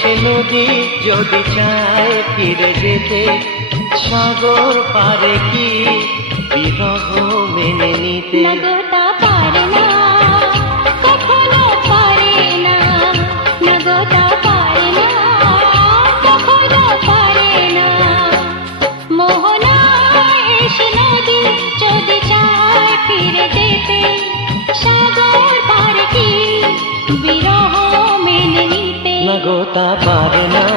এসে নদী যদি চায় ফিরে যেতে, সাগর পারে কি বিরহ মেনে নিতে? নগতা পারে না, কখনো পারে না, নগতা পারে না, কখনো পারে না। মোহনা এসে নদী যদি চায় ফিরে যেতে, সাগর পারে কি বিরহ মেনে নিতে? নগতা পারে না,